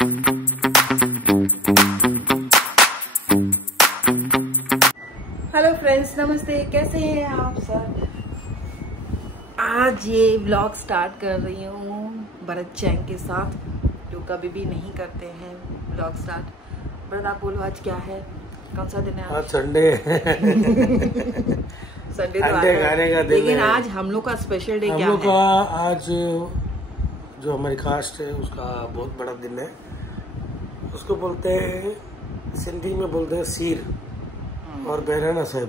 Hello friends, नमस्ते। कैसे हैं आप सब? आज ये व्लॉग स्टार्ट कर रही हूँ भरत चैंग के साथ, जो कभी भी नहीं करते हैं व्लॉग स्टार्ट। भरत, आप बोलो आज क्या है, कौन सा दिन है? आज संडे संडे तो अंडे खाने का दिन, लेकिन आज हम लोग का स्पेशल डे क्या है? हम लोग का आज जो हमारी कास्ट है उसका बहुत बड़ा दिन है। उसको बोलते हैं, सिंधी में बोलते हैं सीर और बहराना साहिब।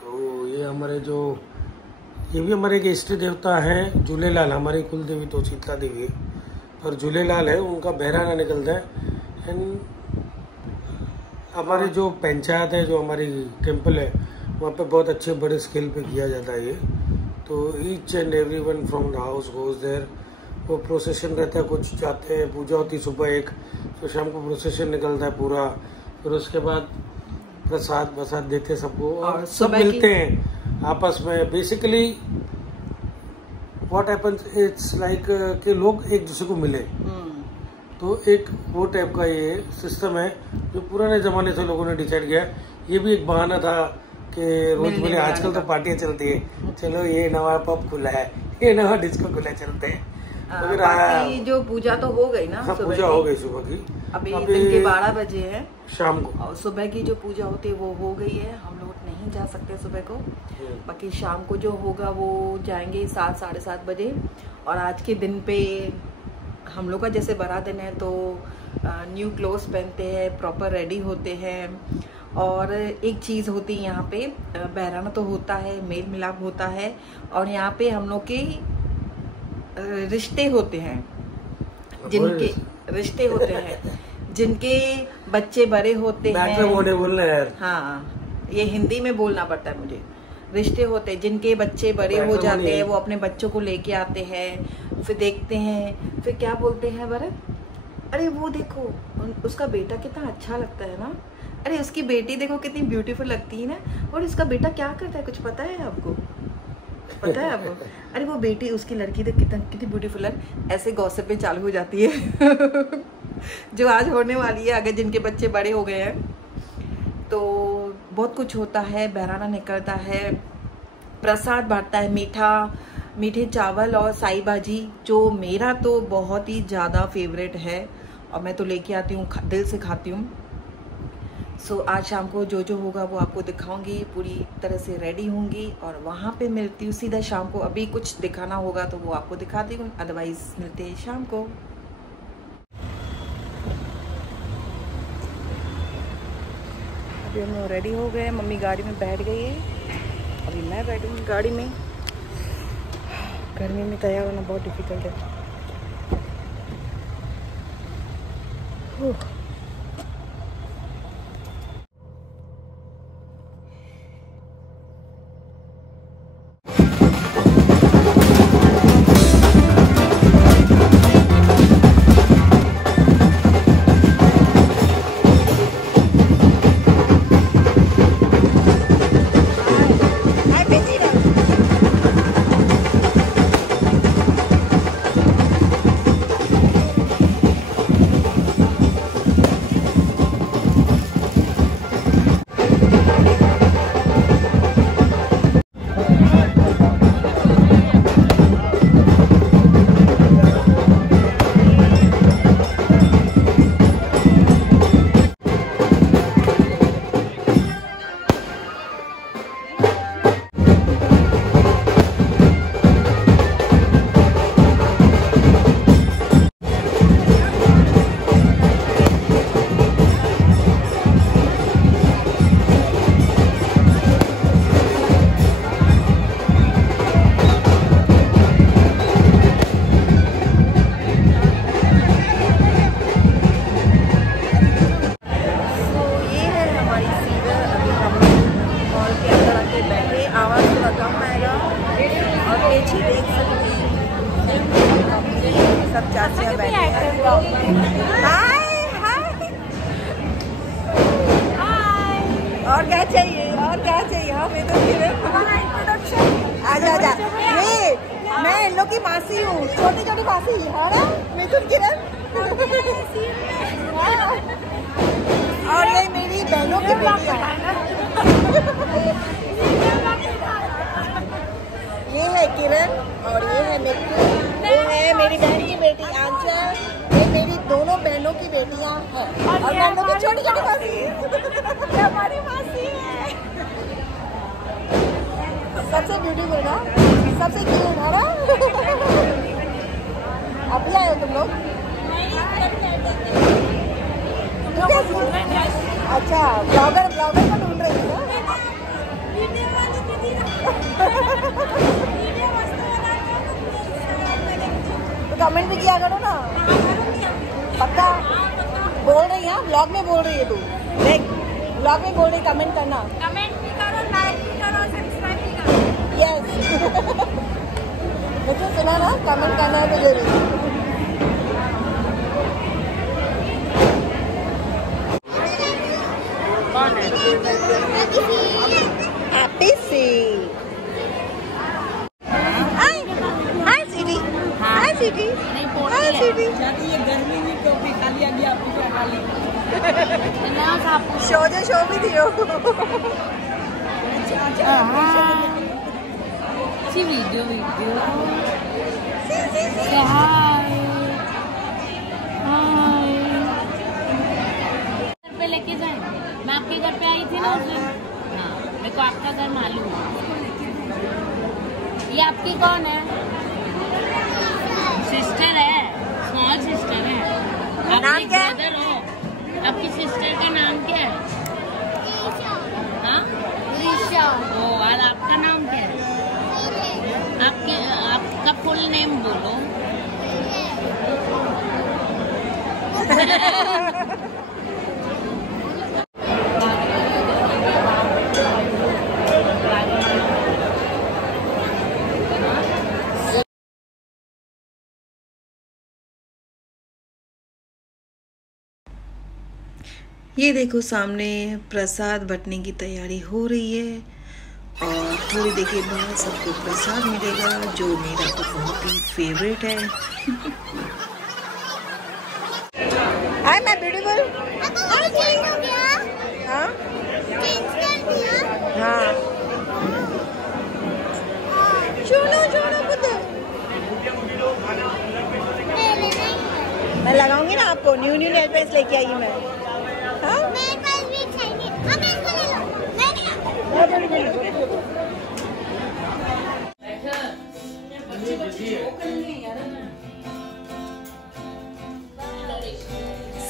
तो ये हमारे ये भी हमारे एक इष्ट देवता है झूलेलाल। हमारी कुल देवी तो शीतला देवी है, पर झूलेलाल है, उनका बहराना निकलता है। एंड हमारे जो पंचायत है, जो हमारी टेम्पल है, वहाँ पे बहुत अच्छे बड़े स्केल पे किया जाता है ये। तो each and every one from the house goes there. वो प्रोसेशन रहता है, कुछ जाते हैं, पूजा होती सुबह एक, फिर शाम को प्रोसेशन निकलता है पूरा। फिर उसके बाद प्रसाद देते सबको और सब मिलते हैं आपस में। Basically what happens, it's like कि लोग एक दूसरे को मिले। तो एक वो टाइप का ये सिस्टम है जो पुराने जमाने से लोगों ने डिसाइड किया। ये भी एक बहाना था कि रोज मिले। आजकल तो पार्टियां चलती है, चलो ये नवा पब खुला है, ये नवा डिस्को खुला है, चलते हैं। बाकी जो पूजा तो हो गई ना? हाँ, पूजा हो गई सुबह की। अभी दिन के 12 बजे है शाम को। और सुबह की जो पूजा होती है वो हो गई है। हम लोग नहीं जा सकते सुबह को, बाकी शाम को जो होगा वो जाएंगे 7 साढ़े 7 बजे। और आज के दिन पे हम लोग का जैसे बड़ा दिन है तो न्यू क्लोथ्स पहनते हैं, प्रॉपर रेडी होते हैं। और एक चीज़ होती है यहाँ पे, बहराना तो होता है, मेल मिलाप होता है, और यहाँ पे हम लोग के रिश्ते होते हैं, जिनके रिश्ते होते हैं, जिनके बच्चे बड़े होते हैं। बोलना यार, हाँ, ये हिंदी में बोलना पड़ता है मुझे। रिश्ते होते हैं जिनके बच्चे बड़े हो जाते हैं, वो अपने बच्चों को लेके आते हैं, फिर देखते हैं, फिर क्या बोलते हैं भरत, अरे वो देखो उसका बेटा कितना अच्छा लगता है ना, अरे उसकी बेटी देखो कितनी ब्यूटीफुल लगती है ना, और इसका बेटा क्या करता है, कुछ पता है आपको? पता है आपको? अरे वो बेटी, उसकी लड़की तो कितनी ब्यूटीफुल है। ऐसे गॉसिपें चालू हो जाती है जो आज होने वाली है, अगर जिनके बच्चे बड़े हो गए हैं तो बहुत कुछ होता है। बहराना निकलता है, प्रसाद बांटता है, मीठे चावल और साई भाजी, जो मेरा तो बहुत ही ज़्यादा फेवरेट है और मैं तो लेके आती हूँ, दिल से खाती हूँ। सो आज शाम को जो होगा वो आपको दिखाऊंगी, पूरी तरह से रेडी होंगी और वहाँ पे मिलती हूँ सीधा शाम को। अभी कुछ दिखाना होगा तो वो आपको दिखाती हूँ, अदरवाइज मिलते हैं शाम को। अभी हम लोग रेडी हो गए, मम्मी गाड़ी में बैठ गई है, अभी मैं बैठी हूँ गाड़ी में। गर्मी में तैयार होना बहुत डिफिकल्ट है। सब चाचियाँ बैठी हैं। हाय हाय, और क्या चाहिए, और क्या चाहिए? हाँ मैं तो इंट्रोडक्शन, आजा आजा। मैं इन लोग की मासी हूँ, छोटी छोटी मासी है ना, मिथुन किरण। ये है किरण और ये है मिट्टू, ये है मेरी बहन की बेटी आंचल, ये मेरी दोनों बहनों की बेटियां हैं और बहनों की छोटी छोटी मासी ये हमारी मासी है। सबसे ब्यूटीफुल ना, सबसे क्यूट है ना। अभी आए हो तुम लोग? अच्छा, ब्लॉगर को ढूंढ रही है ना। तो कमेंट भी किया करो ना, पक्का बोल रही है, ब्लॉग में बोल रही है तू, देख ब्लॉग में बोल रही, कमेंट करना, कमेंट भी करो, लाइक भी करो, सब्सक्राइब भी करो। यस मुझे सुना ना, कमेंट करना है मुझे भी। हैप्पी सी हाय सिटी, हाय सिटी, हाय सिटी। ये गर्मी में टोपी खाली आ गया आपकी खाली शो भी दियो। वीडियो हाय घर पे लेके जाए, मैं आपके घर पे आई थी ना उस दिन। हाँ, मेरे को आपका घर मालूम है। ये आपकी कौन है? सिस्टर है, स्मॉल सिस्टर है। आप नाम क्या है? ब्रदर हो। आपकी सिस्टर का नाम क्या है? हाँ, ऋषा। ओ, और आपका नाम क्या है? आपका फुल नेम बोलो। ये देखो सामने प्रसाद बंटने की तैयारी हो रही है और थोड़ी देर के बाद सबको प्रसाद मिलेगा, जो मेरा तो बहुत ही फेवरेट है। हाय मैं ब्यूटीफुल। हाँ हाँ छोड़ो पुत्र, मैं लगाऊंगी ना आपको। न्यू नेल पेंट्स लेके आई मैं। हाँ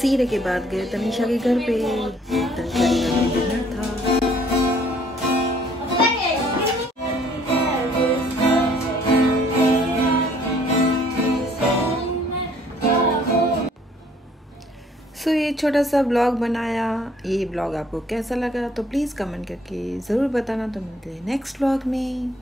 सीरे के बाद गए तनीषा के घर पे, तनीषा के घर में डिनर था। सो ये छोटा सा ब्लॉग बनाया। ये ब्लॉग आपको कैसा लगा तो प्लीज़ कमेंट करके ज़रूर बताना। तो मिलते हैं नेक्स्ट ब्लॉग में।